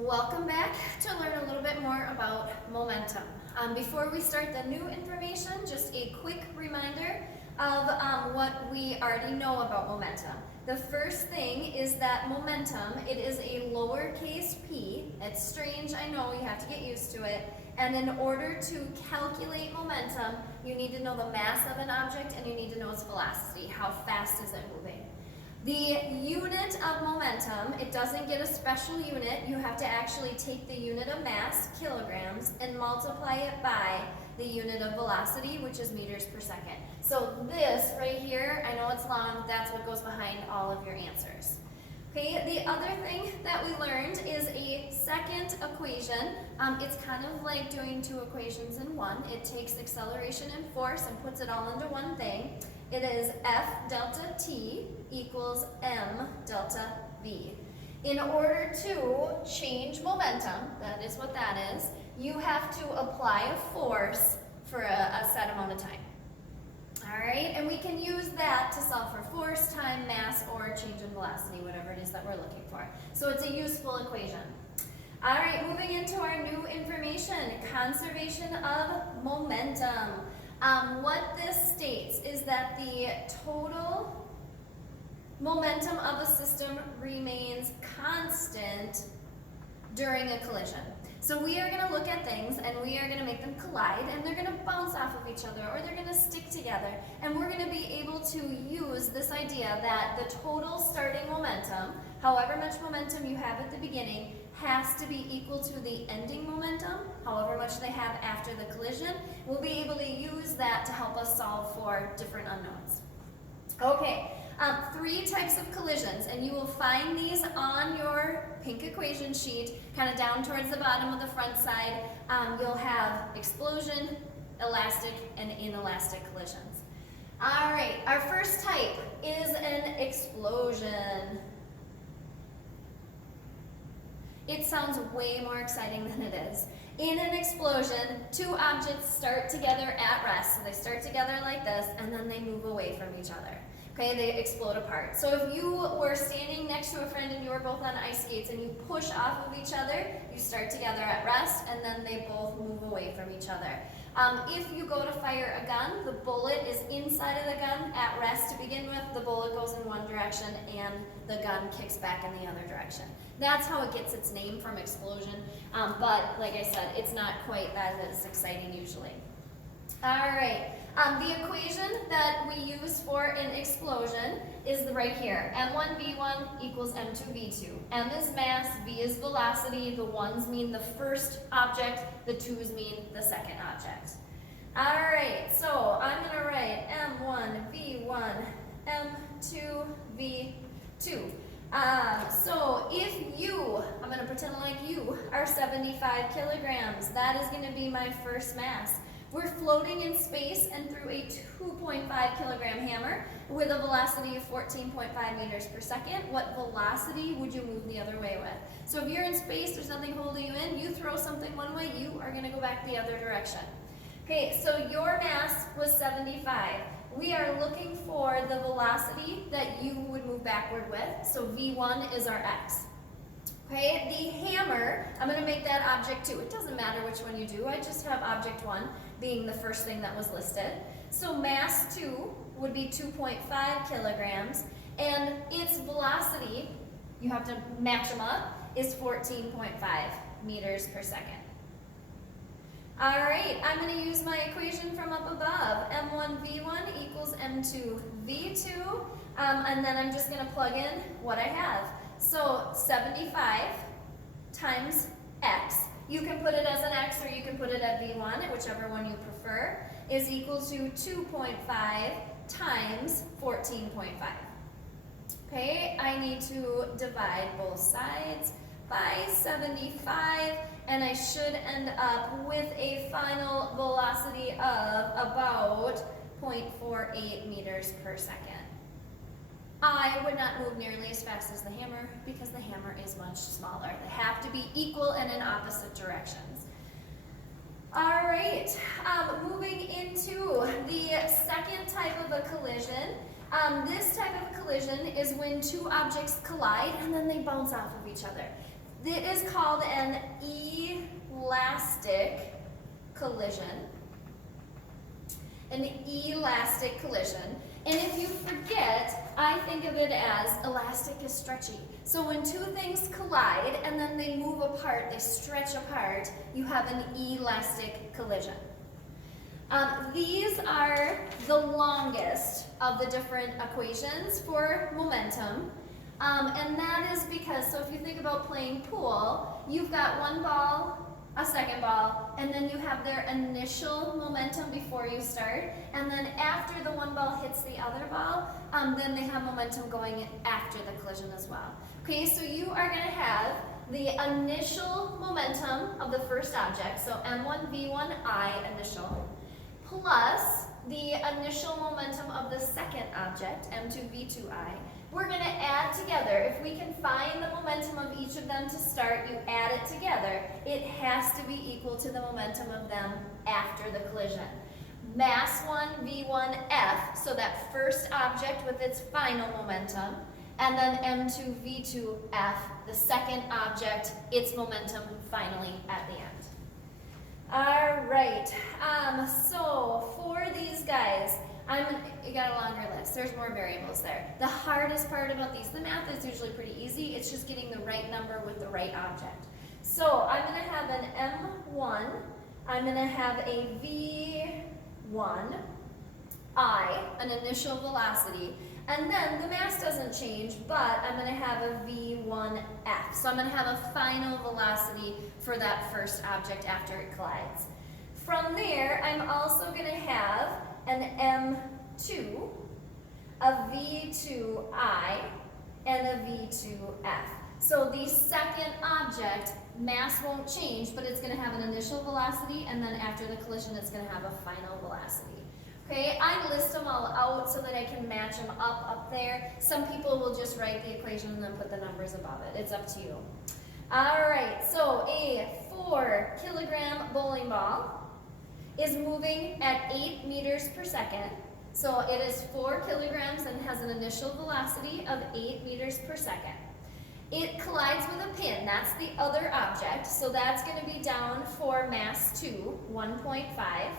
Welcome back to learn a little bit more about momentum. Before we start the new information, just a quick reminder of what we already know about momentum. The first thing is that momentum, it is a lowercase p. It's strange, I know, you have to get used to it. And in order to calculate momentum, you need to know the mass of an object and you need to know its velocity. How fast is it moving? The unit of momentum, it doesn't get a special unit. You have to actually take the unit of mass, kilograms, and multiply it by the unit of velocity, which is meters per second. So this right here, I know it's long, that's what goes behind all of your answers. Okay, the other thing that we learned is a second equation. It's kind of like doing two equations in one. It takes acceleration and force and puts it all into one thing. It is F delta T equals M delta V. In order to change momentum, that is what that is, you have to apply a force for a set amount of time. All right, and we can use that to solve for force, time, mass, or change in velocity, whatever it is that we're looking for. So it's a useful equation. All right, moving into our new information, conservation of momentum. What this states is that the total momentum of a system remains constant during a collision. So we are going to look at things and we are going to make them collide and they're going to bounce off of each other or they're going to stick together, and we're going to be able to use this idea that the total starting momentum, however much momentum you have at the beginning, has to be equal to the ending momentum, however much they have after the collision. We'll be able to use that to help us solve for different unknowns. Okay, three types of collisions, and you will find these on your pink equation sheet, kind of down towards the bottom of the front side. You'll have explosion, elastic, and inelastic collisions. All right, our first type is an explosion. It sounds way more exciting than it is. In an explosion, two objects start together at rest. So they start together like this, and then they move away from each other. Okay, they explode apart. So if you were standing next to a friend and you were both on ice skates and you push off of each other, you start together at rest, and then they both move away from each other. If you go to fire a gun, the bullet is inside of the gun at rest to begin with. The bullet goes in one direction and the gun kicks back in the other direction. That's how it gets its name from explosion, but like I said, it's not quite as exciting usually. All right, the equation that we use for an explosion is right here. M1V1 equals M2V2. M is mass, V is velocity. The ones mean the first object, the twos mean the second object. All right, so I'm going to write M1V1, M2V2. So if you, I'm going to pretend like you are 75 kilograms, that is going to be my first mass. We're floating in space and through a 2.5 kilogram hammer with a velocity of 14.5 meters per second. What velocity would you move the other way with? So if you're in space, there's nothing holding you in, you throw something one way, you are going to go back the other direction. Okay, so your mass was 75. We are looking for the velocity that you would move backward with, so V1 is our x. Okay, the hammer, I'm going to make that object 2. It doesn't matter which one you do, I just have object 1 being the first thing that was listed. So mass 2 would be 2.5 kilograms, and its velocity, you have to match them up, is 14.5 meters per second. All right, I'm going to use my equation from up above. M1V1 equals M2V2, and then I'm just going to plug in what I have. So 75 times x, you can put it as an x or you can put it at V1, whichever one you prefer, is equal to 2.5 times 14.5. Okay, I need to divide both sides by 75, and I should end up with a final velocity of about 0.48 meters per second. I would not move nearly as fast as the hammer because the hammer is much smaller. They have to be equal and in opposite directions. All right, moving into the second type of a collision. This type of collision is when two objects collide and then they bounce off of each other. It is called an elastic collision. An elastic collision. And if you forget, I think of it as elastic is stretchy. So when two things collide and then they move apart, they stretch apart, you have an elastic collision. These are the longest of the different equations for momentum. And that is because, so if you think about playing pool, you've got one ball, a second ball, and then you have their initial momentum before you start, and then after the one ball hits the other ball, then they have momentum going after the collision as well. Okay, so you are going to have the initial momentum of the first object, so m1v1i initial, plus the initial momentum of the second object, m2v2i. We're going to add together. If we can find the momentum of each of them to start, you add it together. It has to be equal to the momentum of them after the collision. Mass 1, v1, f, so that first object with its final momentum, and then m2, v2, f, the second object, its momentum finally at the end. All right, so for these guys, you got a longer list. There's more variables there. The hardest part about these, the math is usually pretty easy. It's just getting the right number with the right object. So I'm going to have an M1. I'm going to have a V1I, an initial velocity. And then the mass doesn't change, but I'm going to have a V1F. So I'm going to have a final velocity for that first object after it collides. From there, I'm also going to have an M2, a V2I, and a V2F. So the second object, mass won't change, but it's going to have an initial velocity, and then after the collision, it's going to have a final velocity. Okay, I list them all out so that I can match them up there. Some people will just write the equation and then put the numbers above it. It's up to you. All right, so a 4-kilogram bowling ball is moving at 8 meters per second. So it is 4 kilograms and has an initial velocity of 8 meters per second. It collides with a pin. That's the other object. So that's going to be down for mass 2, 1.5.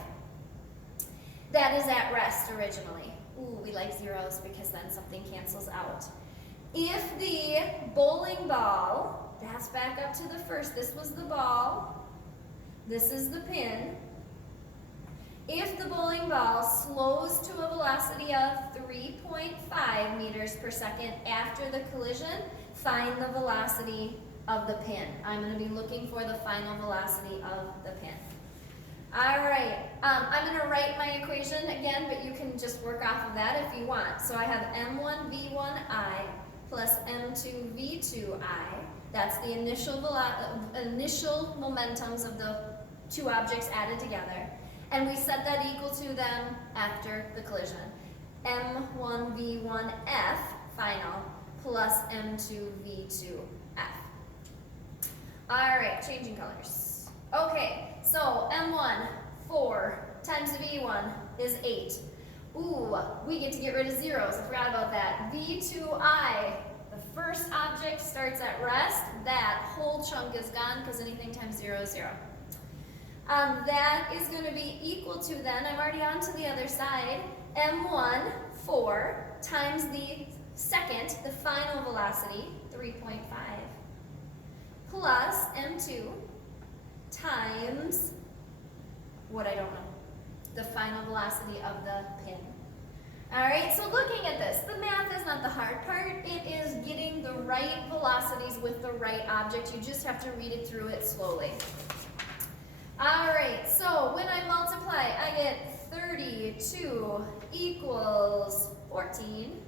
That is at rest originally. Ooh, we like zeros because then something cancels out. If the bowling ball, that's back up to the first, this was the ball, this is the pin. If the bowling ball slows to a velocity of 3.5 meters per second after the collision, find the velocity of the pin. I'm going to be looking for the final velocity of the pin. All right, I'm going to write my equation again, but you can just work off of that if you want. So I have m1v1i plus m2v2i. That's the initial momentums of the two objects added together. And we set that equal to them after the collision. m1v1f final plus m2v2f. All right, changing colors. Okay, so M1, 4 times V1 is 8. Ooh, we get to get rid of zeros. I forgot about that. V2I, the first object starts at rest. That whole chunk is gone because anything times 0 is 0. That is going to be equal to then, I'm already on to the other side, M1, 4 times the second, the final velocity, 3.5, plus M2 times what I don't know, the final velocity of the pin. All right, so looking at this, the math is not the hard part. It is getting the right velocities with the right object. You just have to read it through it slowly. All right, so when I multiply, I get 32 equals 14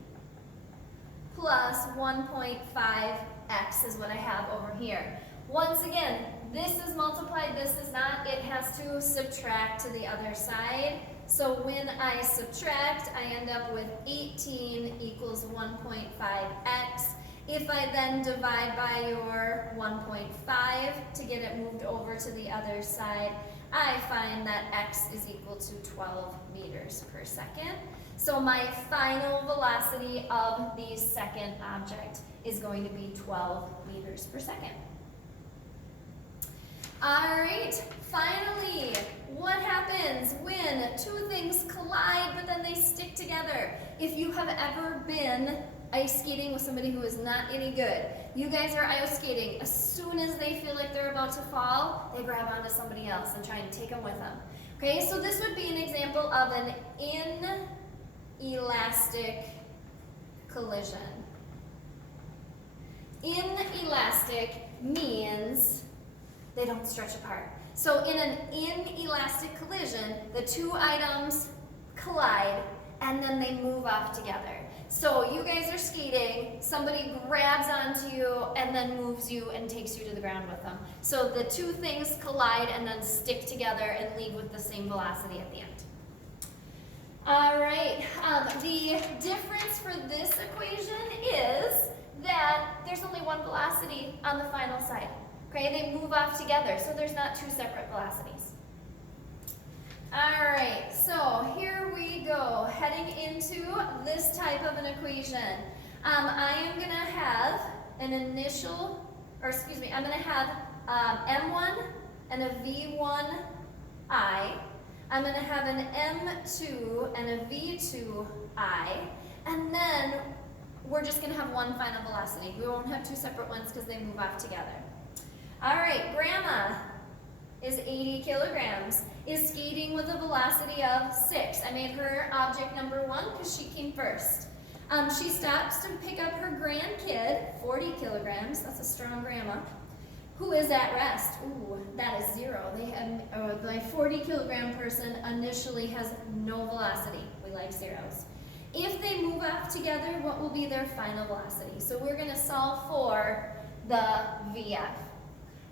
plus 1.5x is what I have over here. Once again, this is multiplied, this is not. It has to subtract to the other side. So when I subtract, I end up with 18 equals 1.5x. If I then divide by your 1.5 to get it moved over to the other side, I find that x is equal to 12 meters per second. So my final velocity of the second object is going to be 12 meters per second. All right, finally, what happens when two things collide but then they stick together? If you have ever been ice skating with somebody who is not any good, you guys are ice skating. As soon as they feel like they're about to fall, they grab onto somebody else and try and take them with them. Okay, so this would be an example of an inelastic collision. Inelastic means they don't stretch apart. So in an inelastic collision, the two items collide and then they move off together. So you guys are skating, somebody grabs onto you and then moves you and takes you to the ground with them. So the two things collide and then stick together and leave with the same velocity at the end. All right, the difference for this equation is that there's only one velocity on the final side. Okay, they move off together, so there's not two separate velocities. All right, so here we go, heading into this type of an equation. I am going to have an initial, I'm going to have M1 and a V1I. I'm going to have an M2 and a V2I, and then we're just going to have one final velocity. We won't have two separate ones because they move off together. All right, Grandma is 80 kilograms, is skating with a velocity of 6. I made her object number 1 because she came first. She stops to pick up her grandkid, 40 kilograms, that's a strong grandma, who is at rest. Ooh, that is 0. My 40 kilogram person initially has no velocity. We like zeros. If they move off together, what will be their final velocity? So we're going to solve for the VF.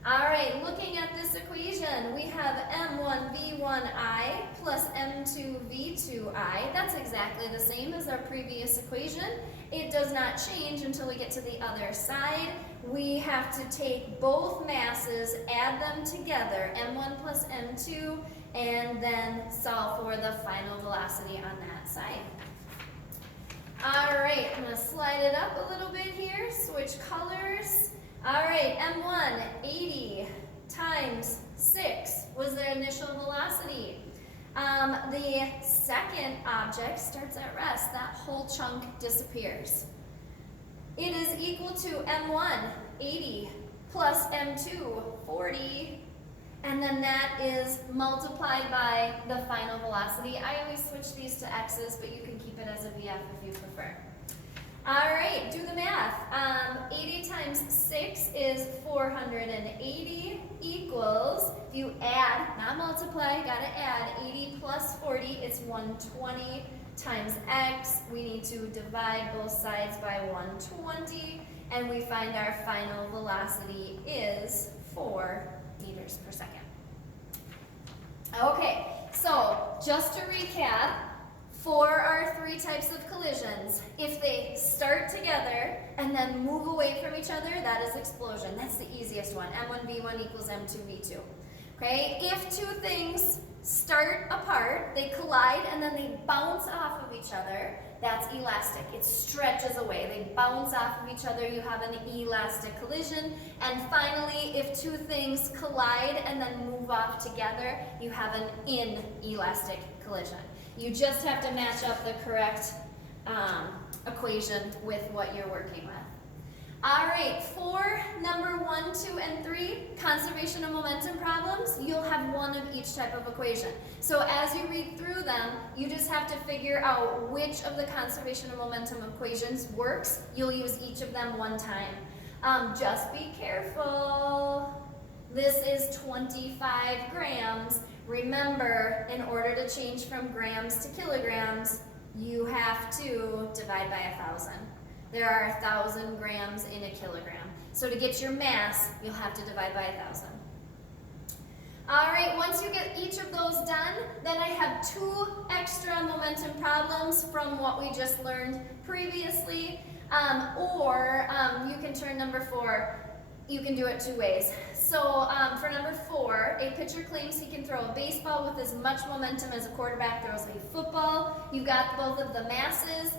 All right, looking at this equation, we have M1V1I plus M2V2I. That's exactly the same as our previous equation. It does not change until we get to the other side. We have to take both masses, add them together, M1 plus M2, and then solve for the final velocity on that side. All right, I'm going to slide it up a little bit here, switch colors. All right, M1, 80 times 6 was their initial velocity. The second object starts at rest. That whole chunk disappears. It is equal to M1, 80, plus M2, 40, and then that is multiplied by the final velocity. I always switch these to x's, but you can keep it as a VF if you prefer. All right, do the math. 80 times 6 is 480 equals, if you add, not multiply, gotta add, 80 plus 40 is 120 times x. We need to divide both sides by 120, and we find our final velocity is 4 meters per second. Okay, so just to recap, for our 3 types of collisions, if they start together and then move away from each other, that is explosion. That's the easiest one. M1V1 equals M2V2. Okay, if two things start apart, they collide and then they bounce off of each other, that's elastic. It stretches away. They bounce off of each other, you have an elastic collision. And finally, if two things collide and then move off together, you have an inelastic collision. You just have to match up the correct equation with what you're working with. All right, for number 1, 2, and 3, conservation of momentum problems, you'll have one of each type of equation. So as you read through them, you just have to figure out which of the conservation of momentum equations works. You'll use each of them one time. Just be careful. This is 25 grams. Remember, in order to change from grams to kilograms, you have to divide by 1,000. There are 1,000 grams in a kilogram. So to get your mass, you'll have to divide by 1,000. All right, once you get each of those done, then I have 2 extra momentum problems from what we just learned previously. You can turn number 4. You can do it 2 ways. So for number 4, a pitcher claims he can throw a baseball with as much momentum as a quarterback throws a football. You got both of the masses.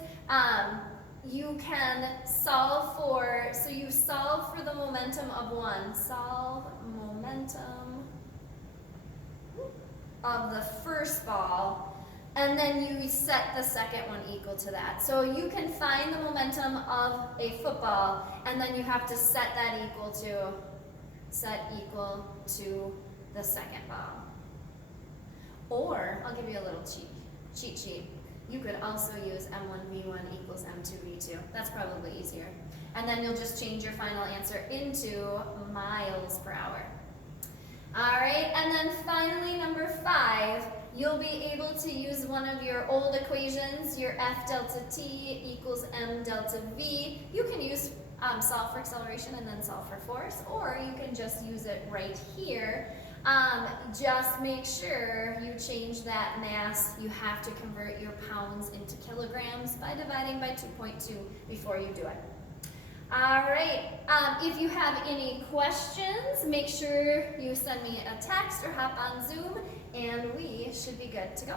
You can solve for, so you solve for the momentum of one. Solve momentum of the first ball, and then you set the second one equal to that. So you can find the momentum of a football, and then you have to set that equal to the second ball. Or, I'll give you a little cheat sheet. You could also use M1V1 equals M2V2. That's probably easier. And then you'll just change your final answer into miles per hour. All right, and then finally, number 5, you'll be able to use one of your old equations, your F delta T equals M delta V. You can use solve for acceleration and then solve for force, or you can just use it right here. Just make sure you change that mass. You have to convert your pounds into kilograms by dividing by 2.2 before you do it. All right, if you have any questions, make sure you send me a text or hop on Zoom, and we should be good to go.